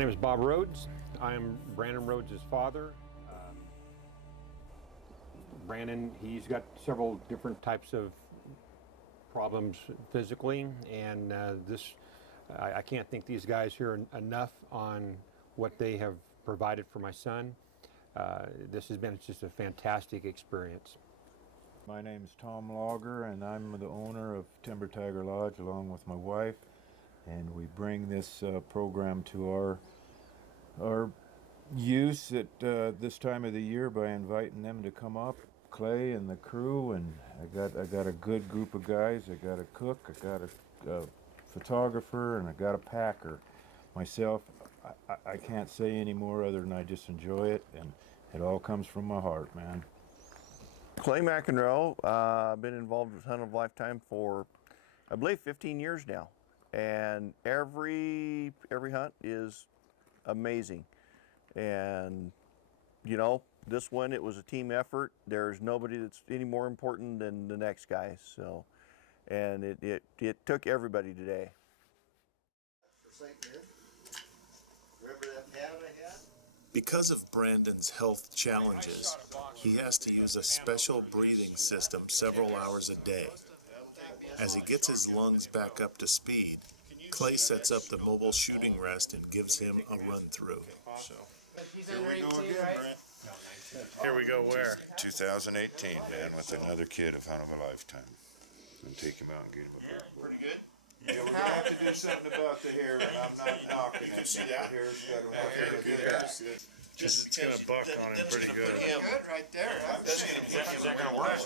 My name is Bob Rhodes. I'm Brandon Rhodes' father. Brandon, he's got several different types of problems physically, and I can't thank these guys here enough on what they have provided for my son. This has been just a fantastic experience. My name is Tom Logger, and I'm the owner of Timber Tiger Lodge along with my wife, and we bring this program to our use at this time of the year by inviting them to come up, Clay and the crew, and I got a good group of guys. I got a cook, I got a photographer, and I got a packer. Myself, I can't say any more other than I just enjoy it, and it all comes from my heart, man. Clay McEnroe, I've been involved with Hunt of a Lifetime for, I believe, 15 years now, and every hunt is amazing. And you know, this one, it was a team effort. There's nobody that's any more important than the next guy. So, and it took everybody today. Remember that pad I had? Because of Brandon's health challenges, he has to use a special breathing system several hours a day. As he gets his lungs back up to speed, Clay sets up the mobile shooting rest and gives him a run-through. Here we go where? 2018, man, with another kid of Hunt of a Lifetime. And take him out and get him a buck. Pretty good. Yeah, we're gonna have to do something about the hair, and I'm not knocking it. see that? The hair's got to look good. Just it's gonna buck on him pretty good. Good right there. That's gonna work.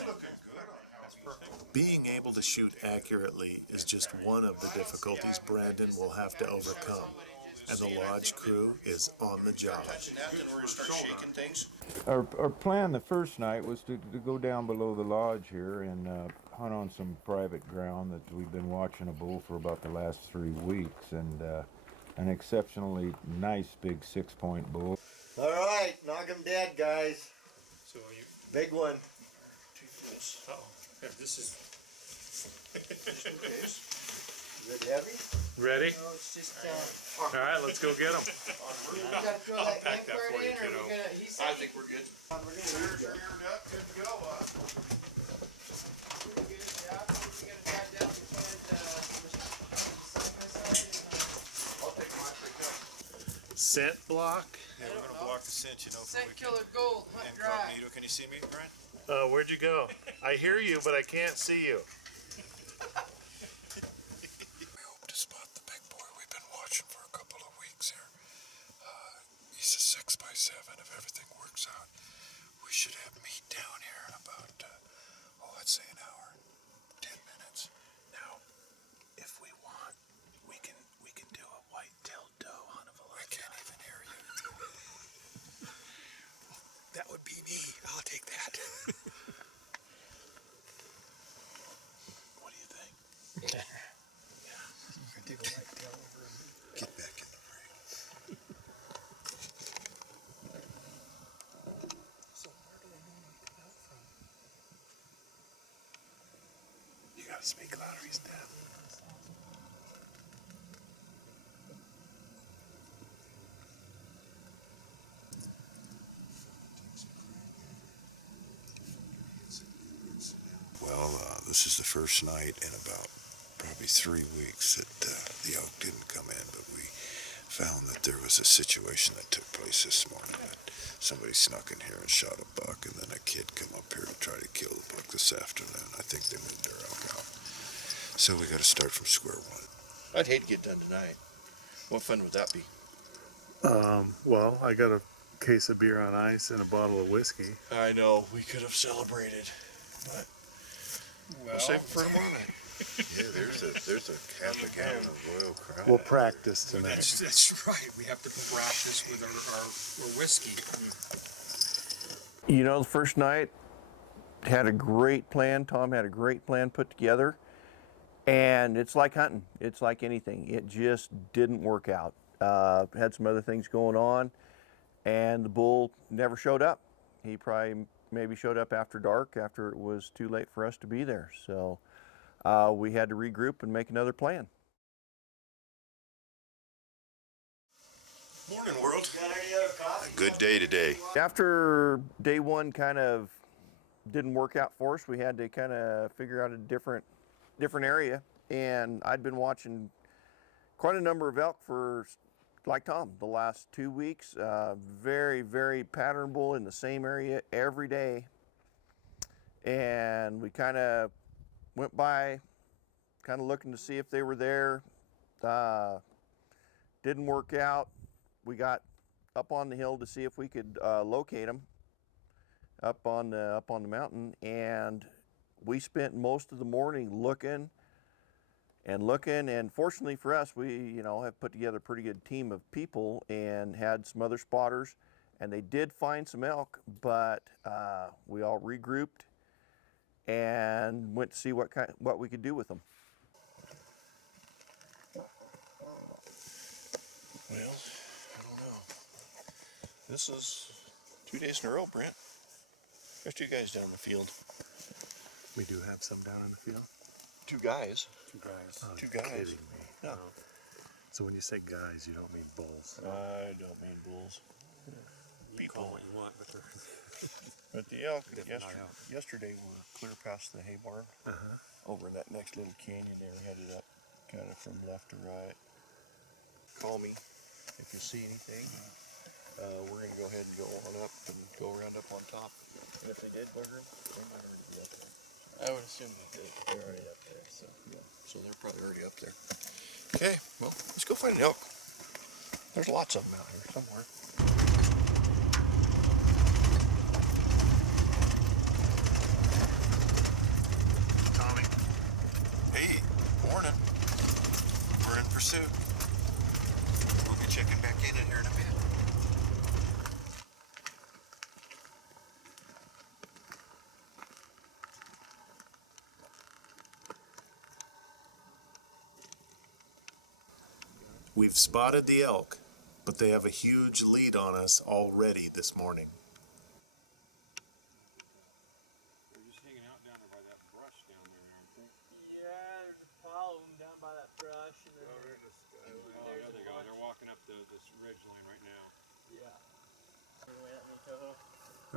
Being able to shoot accurately is just one of the difficulties Brandon will have to overcome, and the lodge crew is on the job. Our plan the first night was to go down below the lodge here and hunt on some private ground that we've been watching a bull for about the last 3 weeks, and an exceptionally nice big 6-point bull. All right, knock him dead, guys. So are you? Big one. Oh, yeah, this is. Is it heavy? Ready? No, it's just. All right, let's go get him. We gotta throw that pack that import for you, in, or kiddo. we're gonna. I think we're good. We're gonna use it. Good to go, Scent block. Yeah, we're gonna block the scent, you know. Scent killer gold, hunt dry. Incognito. Can you see me, Brent? Where'd you go? I hear you, but I can't see you. We hope to spot the big boy we've been watching for a couple of weeks here. He's a 6x7. If everything works out, we should have meat down here in about, let's say an hour and 10 minutes. Now, if we want, we can do a white-tailed doe hunt of a lifetime. I can't even hear you. That would be me. I'll take that. What do you think? Yeah. You can take a white-tail over and get back in the ring. So where do they normally come out from? You gotta speak louder, he's deaf. Well, this is the first night in about probably 3 weeks that the elk didn't come in, but we found that there was a situation that took place this morning, that somebody snuck in here and shot a buck, and then a kid come up here to try to kill the buck this afternoon. I think they moved their elk out. So we got to start from square one. I'd hate to get done tonight. What fun would that be? Well, I got a case of beer on ice and a bottle of whiskey. I know, we could have celebrated, but we'll save it for tomorrow night. Yeah, there's a half a gallon of Royal Crown. We'll practice tonight. That's right. We have to practice with our whiskey. You know, the first night had a great plan. Tom had a great plan put together, and it's like hunting. It's like anything. It just didn't work out. Had some other things going on, and the bull never showed up. He probably maybe showed up after dark, after it was too late for us to be there. So we had to regroup and make another plan. Morning, world. A good day today. After day one kind of didn't work out for us, we had to kind of figure out a different area. And I'd been watching quite a number of elk for, like Tom, the last 2 weeks. Very, very patternable in the same area every day. And we kind of went by, kind of looking to see if they were there. Didn't work out. We got up on the hill to see if we could locate them up on the mountain, and we spent most of the morning looking. And fortunately for us, we have put together a pretty good team of people and had some other spotters, and they did find some elk, but we all regrouped and went to see what we could do with them. Well, I don't know. This is 2 days in a row, Brent. There's 2 guys down in the field. We do have some down in the field. 2 guys. 2 guys. Oh, 2 you're guys. kidding me. Yeah. No. So when you say guys, you don't mean bulls. I don't mean bulls. You can call what you want, but they're But the elk Definitely not out. yesterday were clear past the hay barn. Over that next little canyon there, headed up kind of from left to right. Call me if you see anything. We're going to go ahead and go on up and go around up on top. And if they did bugger them, they might already be up there. I would assume that they're already up there, so. Yeah, so they're probably already up there. Okay, well, let's go find an elk. There's lots of them out here somewhere. Tommy. Hey, morning. We're in pursuit. We'll be checking back in here in a bit. We've spotted the elk, but they have a huge lead on us already this morning. They're just hanging out down there by that brush down there, aren't they? Yeah, there's a pile of them down by that brush, and then Oh, there they go. They're walking up this ridge line right now. yeah. They went at me, Toho.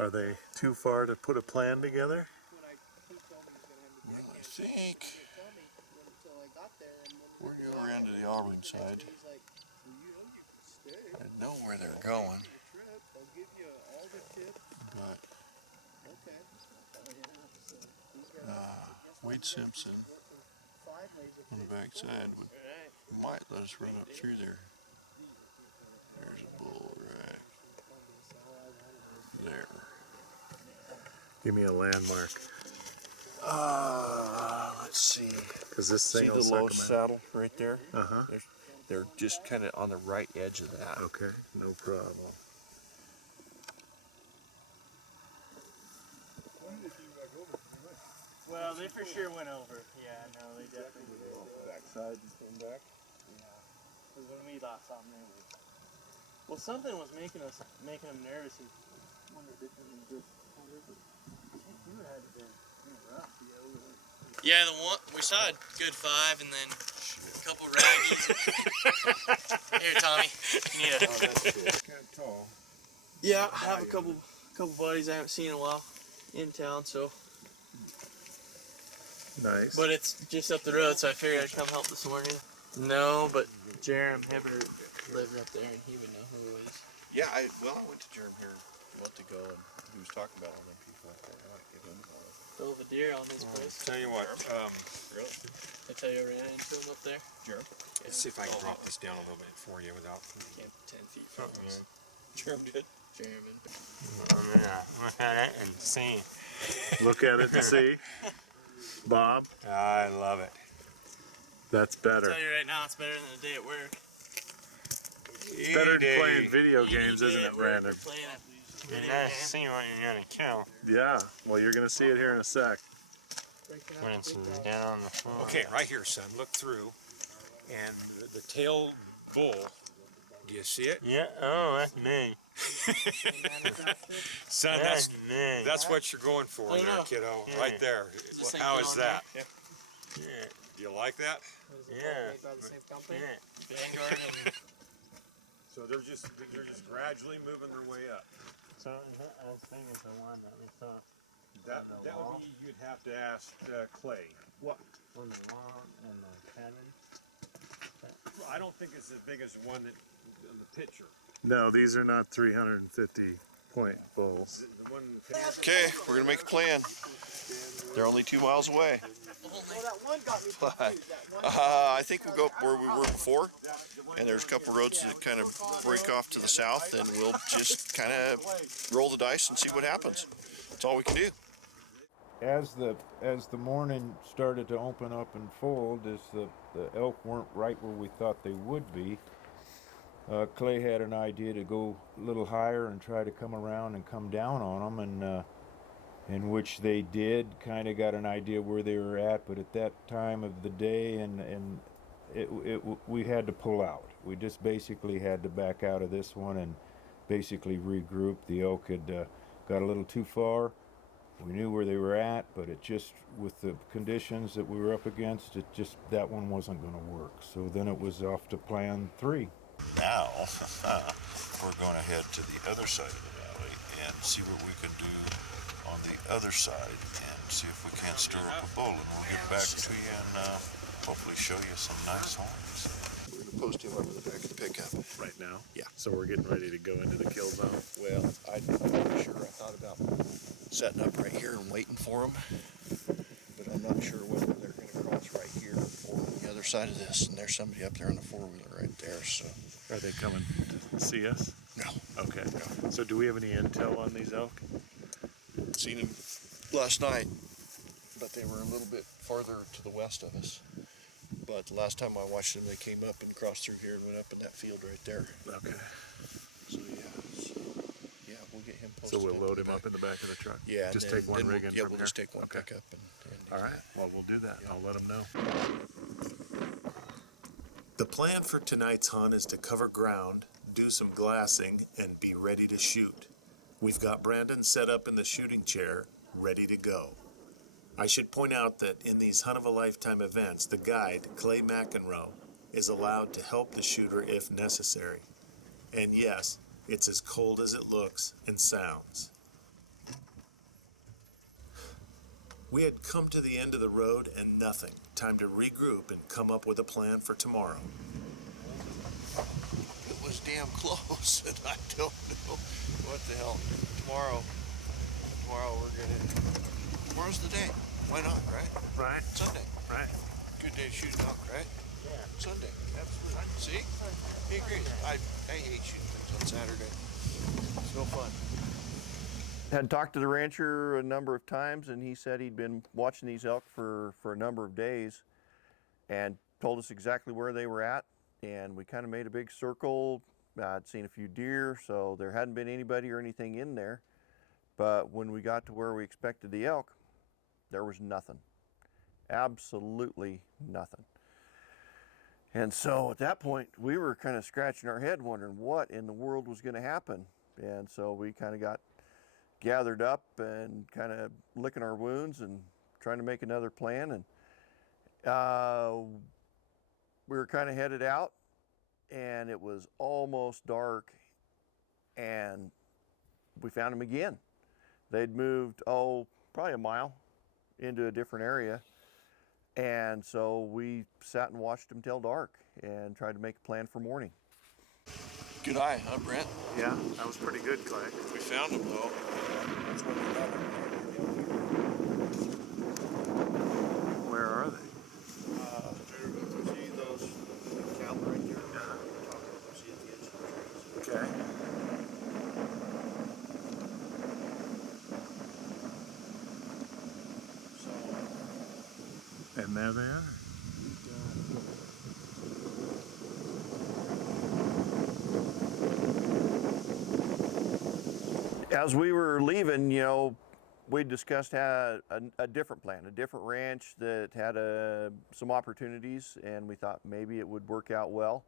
Are they too far to put a plan together? When he told me he was gonna have me Well, I break think it, tell me until I got there, and when we're going around to the Auburn side. he's like, well, you can stay. I know where they're going, The trip, I'll give you all the tips. but Okay. Oh, yeah. So these guys, Wade Simpson five ways of on the back side might let us run up through there. There's a bull right there. Give me a landmark. Let's see. Because this See thing the will low suck 'em saddle right there? in. Uh-huh. They're just kind of on the right edge of that. Okay, no problem. Well, they for sure went over. Yeah, no, they definitely did. Backside and came back. Yeah. Because when we last saw them, they were. Well, something was making them nervous. And wondered if it was just. You had to been rough. Yeah, the one we saw a good 5, and then a couple raggies. Here, Tommy. You need a. Kind of tall. Yeah, I have a couple buddies I haven't seen in a while in town, so. Nice. But it's just up the road, so I figured I'd come help this morning. No, but Jerem Hibbert lived up there, and he would know who it was. Yeah, I went to Jerem here a month ago, and he was talking about all them people. I thought, I might give him a call. Belvedere on this place. Tell you what, I tell you, I ran into him up there. let's see if I can drop this down a little bit for you without. Can't 10 feet from us. Jerem did. Jerem. Oh, yeah, look at it and see. Look at it and see. Bob, I love it. that's better. I tell you right now, it's better than a day at work. It's better than playing video games, isn't it, Brandon? Playing a You're video not game. seeing what you're gonna kill Yeah, well, you're going to see it here in a sec. when it's down on the floor. Okay, right here, son. Look through, and the tail bull. Do you see it? Yeah. Oh, that's me. Son, That's me. that's what you're going for I there, know. kiddo. Yeah. Right there. This thing How going is that? Yeah. Do you like that? Yeah. Made by the same company. Yeah. Vanguard and So they're just gradually moving their way up. So I was thinking the one that we saw That would be, you'd have to ask Clay. What? on the wall and the cannon. I don't think it's as big as one that in the picture. No, these are not 350 point bulls. The one in the picture. Okay, we're gonna make a plan. They're only 2 miles away. I think we'll go where we were before, and there's a couple roads that kind of break off to the south, and we'll just kind of roll the dice and see what happens. That's all we can do. As the morning started to open up and fold, as the elk weren't right where we thought they would be, Clay had an idea to go a little higher and try to come around and come down on them, and in which they did. Kind of got an idea where they were at, but at that time of the day, and we had to pull out. We just basically had to back out of this one and basically regroup. The elk had got a little too far. We knew where they were at, but it just, with the conditions that we were up against, it just, that one wasn't going to work. So then it was off to plan 3. Now, we're going to head to the other side of the valley and see what we can do on the other side and see if we can't stir up a bull. And we'll get back to you and hopefully show you some nice homes. We're gonna post him up in the back of the pickup. Right now? Yeah. So we're getting ready to go into the kill zone? Well, I'm not sure. I thought about setting up right here and waiting for them, but I'm not sure whether they're going to cross right here or on the other side of this. And there's somebody up there on the 4-wheeler right there. So Are they coming to see us? no, Okay. So do we have any intel on these elk? seen them last night, but they were a little bit farther to the west of us. But the last time I watched them, they came up and crossed through here and went up in that field right there. Okay. So yeah, we'll get him posted. So we'll load him back. up in the back of the truck? Yeah, Just and take one then rig in yeah, from we'll here? just take one Okay. pickup and All right. Well, we'll do that. I'll let them know. The plan for tonight's hunt is to cover ground, do some glassing, and be ready to shoot. We've got Brandon set up in the shooting chair, ready to go. I should point out that in these Hunt of a Lifetime events, the guide, Clay McEnroe, is allowed to help the shooter if necessary. And yes, it's as cold as it looks and sounds. We had come to the end of the road and nothing. Time to regroup and come up with a plan for tomorrow. It was damn close, and I don't know what the hell. Tomorrow tomorrow's the day. Why not, right? Right. Sunday. Right. Good day to shoot an elk, right? Yeah. Sunday. Absolutely. See? He agrees. I hate shooting things on Saturday. It's no fun. Had talked to the rancher a number of times, and he said he'd been watching these elk for a number of days and told us exactly where they were at. And we kind of made a big circle. I'd seen a few deer, so there hadn't been anybody or anything in there. But when we got to where we expected the elk, there was nothing. Absolutely nothing. And so at that point, we were kind of scratching our head wondering what in the world was going to happen. And so we kind of got gathered up and kind of licking our wounds and trying to make another plan. And we were kind of headed out, and it was almost dark, and we found them again. They'd moved, probably a mile into a different area. And so we sat and watched them till dark and tried to make a plan for morning. Good eye, huh, Brent? Yeah, that was pretty good, Clay. We found them, though. That's what we got. Where are they? See those cattle right there? See at the edge of the trees. Okay. And there they are. As we were leaving, we discussed a different plan, a different ranch that had some opportunities, and we thought maybe it would work out well.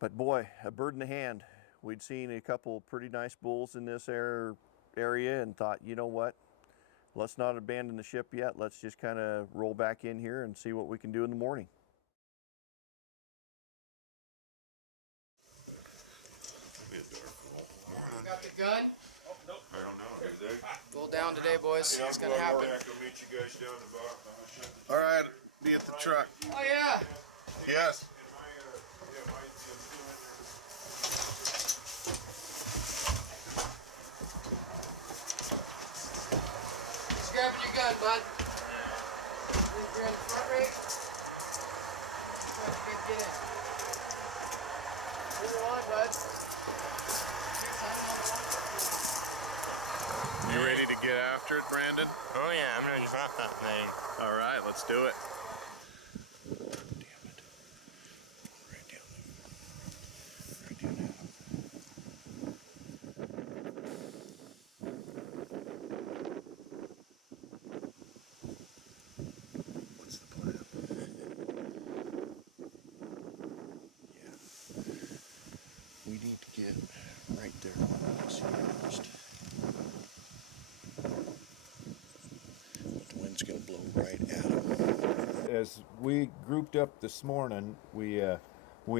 But boy, a bird in the hand. We'd seen a couple pretty nice bulls in this area and thought, you know what? Let's not abandon the ship yet. Let's just kind of roll back in here and see what we can do in the morning. got the gun? I don't know, do they? Go down today, boys. It's gonna happen. I'll meet you guys down the bottom. All right, be at the truck. Oh yeah. Yes. Just grabbing your gun, bud. Think you're in the front rate? Get in. Move on, bud. You ready to get after it, Brandon? Oh yeah, I'm ready to drop that thing. All right, let's do it. What's the plan? We need to get right there on this first. But the wind's going to blow right at them. As we grouped up this morning, we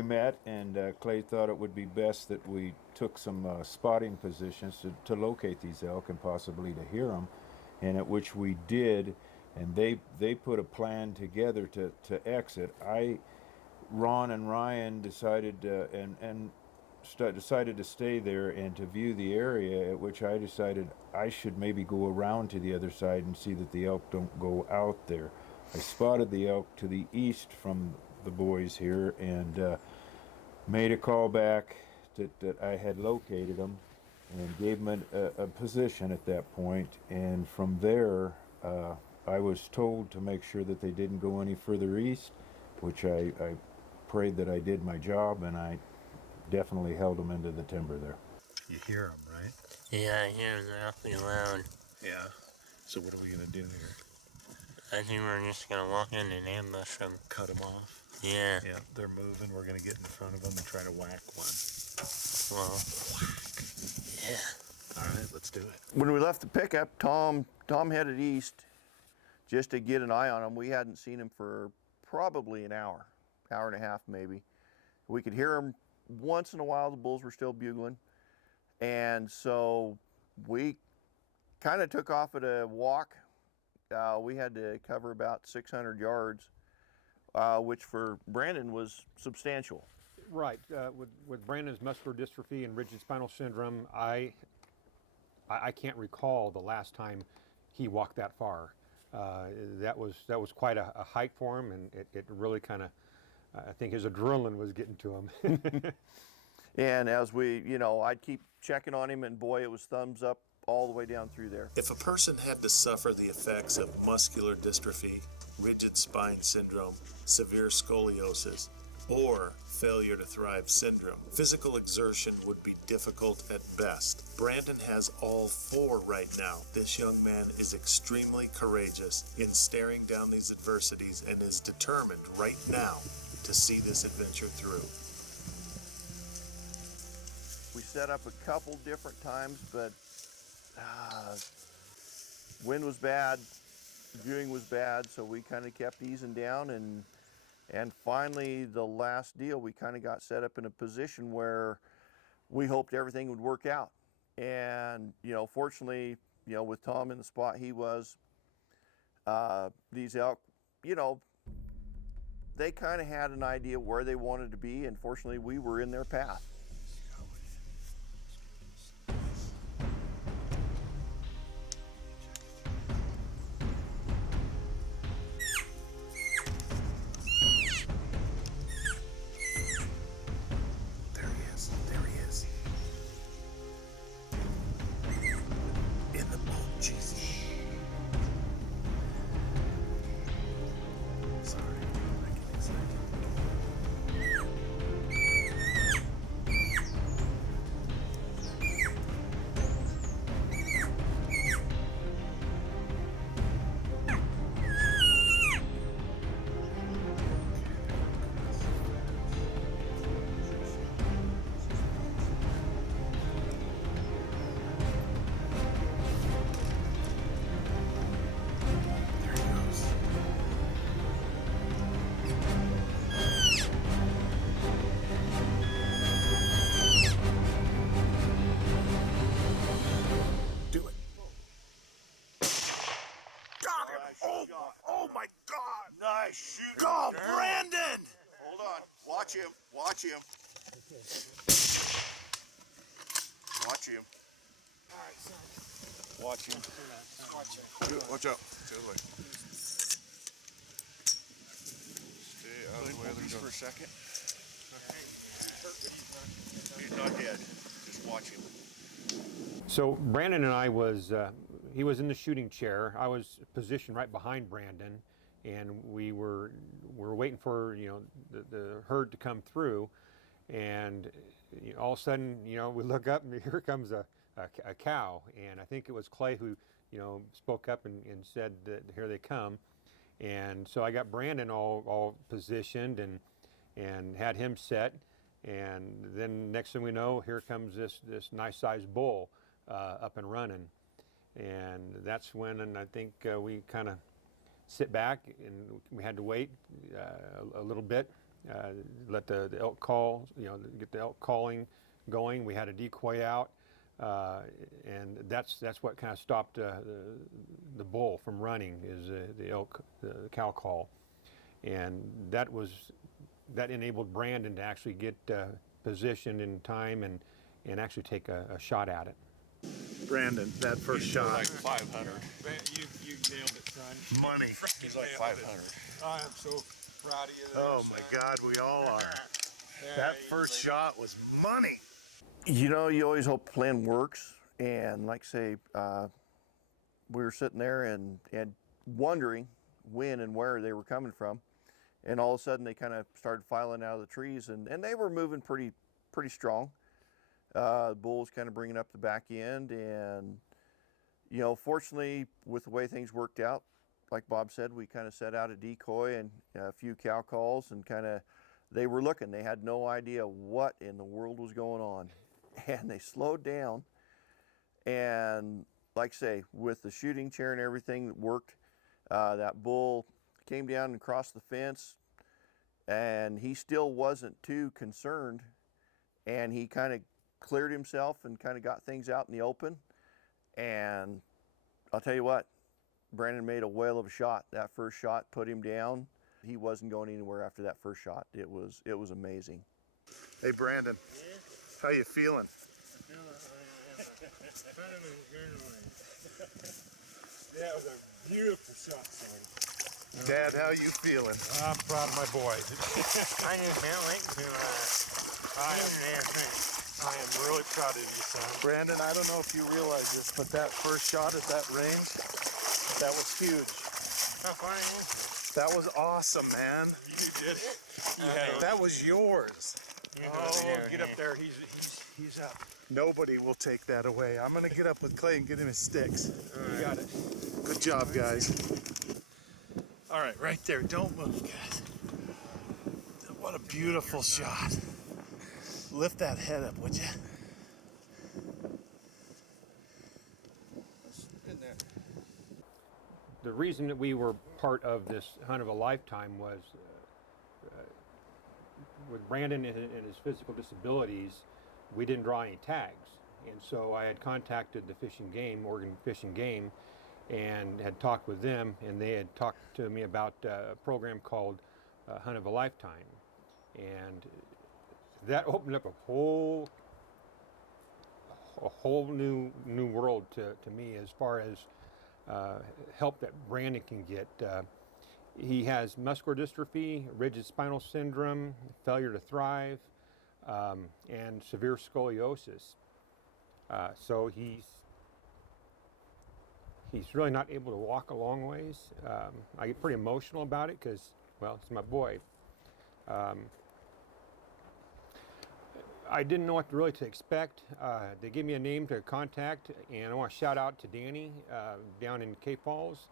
met, and Clay thought it would be best that we took some spotting positions to locate these elk and possibly to hear them, and at which we did, and they put a plan together to exit. Ron and Ryan decided decided to stay there and to view the area, at which I decided I should maybe go around to the other side and see that the elk don't go out there. I spotted the elk to the east from the boys here and made a call back that I had located them and gave them a position at that point. And from there, I was told to make sure that they didn't go any further east, which I prayed that I did my job, and I definitely held them into the timber there. You hear them, right? Yeah, I hear they're awfully loud. Yeah. So what are we gonna do here? I think we're just gonna walk in and ambush them. Cut them off? Yeah. Yeah, they're moving. We're gonna get in front of them and try to whack one. Well. Yeah. All right, let's do it. When we left the pickup, Tom headed east just to get an eye on him. We hadn't seen him for probably an hour and a half maybe. We could hear him once in a while. The bulls were still bugling, and so we kind of took off at a walk. We had to cover about 600 yards, which for Brandon was substantial. Right. With Brandon's muscular dystrophy and rigid spinal syndrome, I can't recall the last time he walked that far. That was quite a hike for him, and it really kind of, I think his adrenaline was getting to him. And as I'd keep checking on him, and boy, it was thumbs up all the way down through there. If a person had to suffer the effects of muscular dystrophy, rigid spine syndrome, severe scoliosis, or failure to thrive syndrome, physical exertion would be difficult at best. Brandon has all four right now. This young man is extremely courageous in staring down these adversities and is determined right now to see this adventure through. We set up a couple different times, but wind was bad, viewing was bad, so we kind of kept easing down, and finally the last deal we kind of got set up in a position where we hoped everything would work out. And fortunately, with Tom in the spot he was, these elk, they kind of had an idea where they wanted to be, and fortunately we were in their path. Watch him. Watch him. Watch him. All right, son. Watch him. Watch it. Watch out. The other way. Stay out of the way of the gun. For a second. He's not dead. Just watch him. So Brandon and I was, he was in the shooting chair. I was positioned right behind Brandon, and we were waiting for, you know, the herd to come through, and you know, all of a sudden, you know, we look up and here comes a cow, and I think it was Clay who, you know, spoke up and said that here they come, and so I got Brandon all positioned and had him set, and then next thing we know, here comes this nice sized bull up and running, and that's when, and I think we kind of sit back and we had to wait a little bit, let the elk call, you know, get the elk calling going. We had a decoy out, and that's what kind of stopped the bull from running, is the cow call, and that enabled Brandon to actually get positioned in time and actually take a shot at it. Brandon, that first shot. Like 500. You nailed it, son. Money. He's like 500. I am so proud of you. Oh my God, we all are. That first shot was money. You know, you always hope the plan works, and like I say, we were sitting there and wondering when and where they were coming from, and all of a sudden they kind of started filing out of the trees, and they were moving pretty strong. The bull was kind of bringing up the back end, and you know, fortunately, with the way things worked out, like Bob said, we kind of set out a decoy and a few cow calls, and kind of they were looking. They had no idea what in the world was going on, and they slowed down. And like I say, with the shooting chair and everything that worked, that bull came down and crossed the fence, and he still wasn't too concerned, and he kind of cleared himself and kind of got things out in the open. And I'll tell you what, Brandon made a whale of a shot. That first shot put him down. He wasn't going anywhere after that first shot. It was amazing. Hey Brandon, how you feeling? That was a beautiful shot, son. Dad, how you feeling? I'm proud of my boy. I just can't wait to I am really proud of you, son. Brandon, I don't know if you realize this, but that first shot at that range, that was huge. How funny is it? That was awesome, man. You did it. That was yours. Oh, get up there. He's up. Nobody will take that away. I'm gonna get up with Clay and get him his sticks. You got it. Good job, guys. All right, right there. Don't move, guys. What a beautiful shot. Lift that head up, would you? The reason that we were part of this hunt of a lifetime was with Brandon and his physical disabilities, we didn't draw any tags. And so I had contacted the Fish and Game, Oregon Fish and Game, and had talked with them, and they had talked to me about a program called Hunt of a Lifetime. And that opened up a whole new world to me as far as help that Brandon can get. He has muscular dystrophy, rigid spinal syndrome, failure to thrive, and severe scoliosis. So he's really not able to walk a long ways. I get pretty emotional about it because, well, it's my boy. I didn't know what really to expect. They gave me a name to contact, and I want to shout out to Danny down in Cape Falls.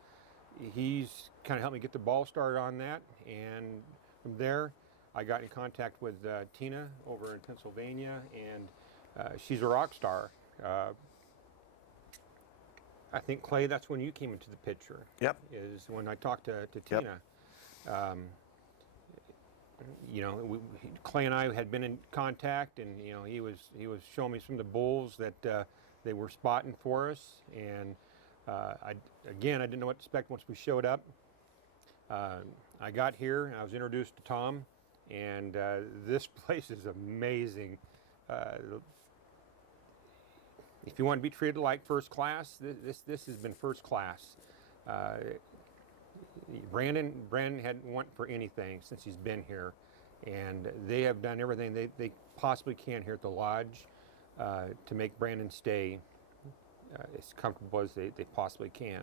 He's kind of helped me get the ball started on that, and from there I got in contact with Tina over in Pennsylvania, and she's a rock star. I think, Clay, that's when you came into the picture. Yep. Is when I talked to Yep. Tina. You know, Clay and I had been in contact, and you know, he was showing me some of the bulls that they were spotting for us, and I didn't know what to expect once we showed up. I got here and I was introduced to Tom And this place is amazing. If you want to be treated like first class, this has been first class. Brandon hadn't wanted for anything since he's been here, and they have done everything they possibly can here at the lodge to make Brandon stay as comfortable as they possibly can.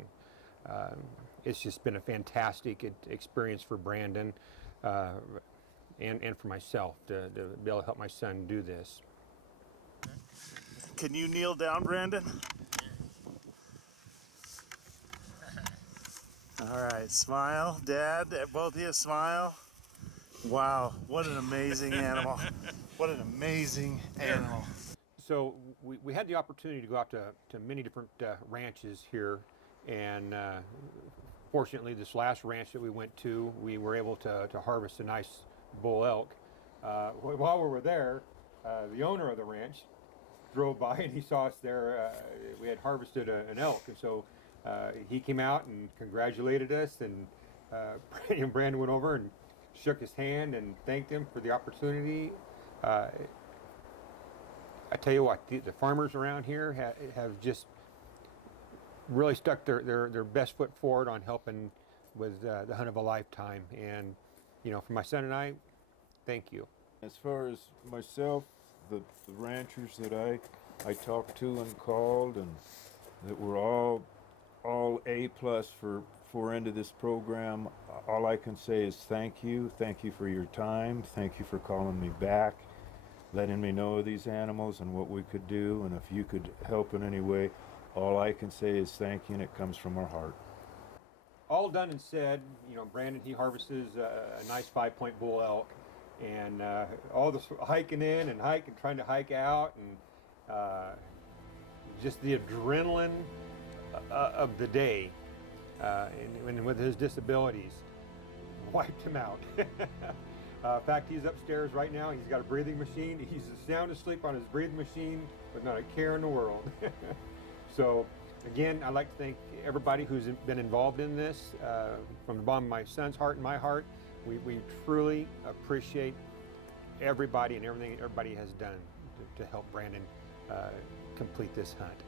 It's just been a fantastic experience for Brandon and for myself to be able to help my son do this. Can you kneel down, Brandon? All right, smile, Dad. Both of you smile. Wow, what an amazing animal. What an amazing animal. So we had the opportunity to go out to many different ranches here, and fortunately this last ranch that we went to, we were able to harvest a nice bull elk. While we were there, the owner of the ranch drove by and he saw us there. We had harvested an elk, and so he came out and congratulated us, and Brandon went over and shook his hand and thanked him for the opportunity. I tell you what, the farmers around here have just really stuck their best foot forward on helping with the hunt of a lifetime. And, you know, for my son and I, thank you. As far as myself, the ranchers that I talked to and called, and that were all A+ for into this program, all I can say is thank you. Thank you for your time. Thank you for calling me back, letting me know these animals and what we could do, and if you could help in any way, all I can say is thank you, and it comes from our heart. All done and said, you know, Brandon, he harvests a nice 5-point bull elk, and all this hiking in and trying to hike out, and just the adrenaline of the day, and with his disabilities, wiped him out. In fact, he's upstairs right now. He's got a breathing machine. He's sound asleep on his breathing machine with not a care in the world. So, again, I'd like to thank everybody who's been involved in this, from the bottom of my son's heart and my heart. We truly appreciate everybody and everything everybody has done to help Brandon complete this hunt.